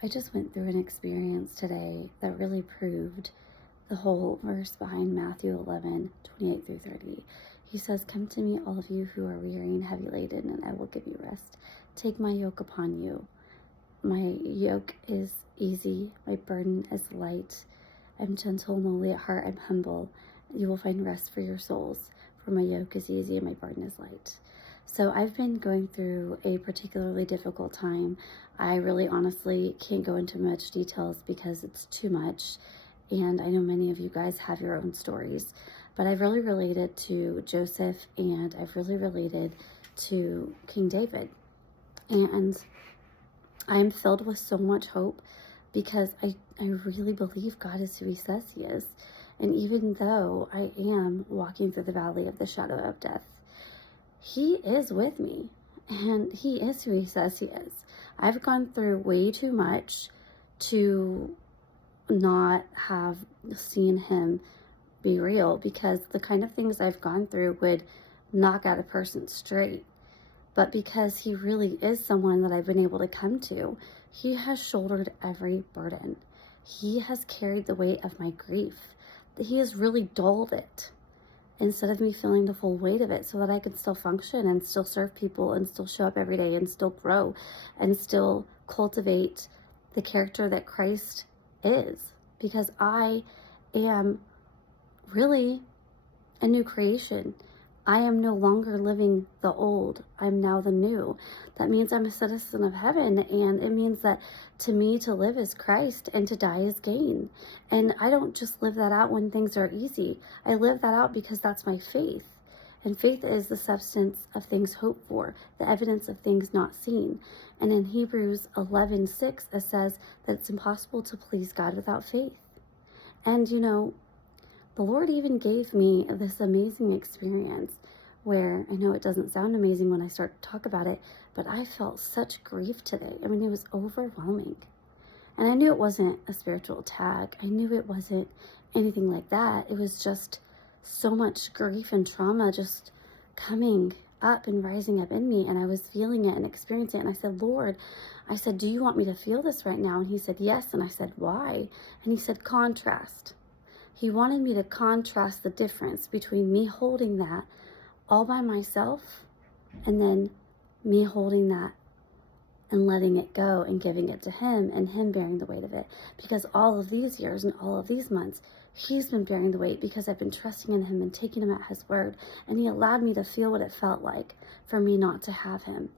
I just went through an experience today that really proved the whole verse behind Matthew 11:28 through 30. He says, "Come to me, all of you who are weary and heavy laden, and I will give you rest. Take my yoke upon you. My yoke is easy, my burden is light. I'm gentle and lowly at heart, I'm humble. You will find rest for your souls, for my yoke is easy and my burden is light." So I've been going through a particularly difficult time. I really honestly can't go into much details because it's too much. And I know many of you guys have your own stories, but I've really related to Joseph and I've really related to King David. And I'm filled with so much hope because I really believe God is who he says he is. And even though I am walking through the valley of the shadow of death, he is with me and he is who he says he is. I've gone through way too much to not have seen him be real, because the kind of things I've gone through would knock out a person straight. But because he really is someone that I've been able to come to, he has shouldered every burden. He has carried the weight of my grief. He has really dulled it instead of me feeling the full weight of it, so that I can still function and still serve people and still show up every day and still grow and still cultivate the character that Christ is. Because I am really a new creation. I am no longer living the old. I'm now the new. That means I'm a citizen of heaven, and it means that to me to live is Christ and to die is gain. And I don't just live that out when things are easy. I live that out because that's my faith. And faith is the substance of things hoped for, the evidence of things not seen. And in Hebrews 11:6, it says that it's impossible to please God without faith. And the Lord even gave me this amazing experience where, I know it doesn't sound amazing when I start to talk about it, but I felt such grief today. I mean, it was overwhelming. And I knew it wasn't a spiritual attack. I knew it wasn't anything like that. It was just so much grief and trauma just coming up and rising up in me. And I was feeling it and experiencing it. And I said, "Lord," I said, "do you want me to feel this right now?" And he said, "Yes." And I said, "Why?" And he said, "Contrast." He wanted me to contrast the difference between me holding that all by myself and then me holding that and letting it go and giving it to him and him bearing the weight of it. Because all of these years and all of these months, he's been bearing the weight because I've been trusting in him and taking him at his word. And he allowed me to feel what it felt like for me not to have him.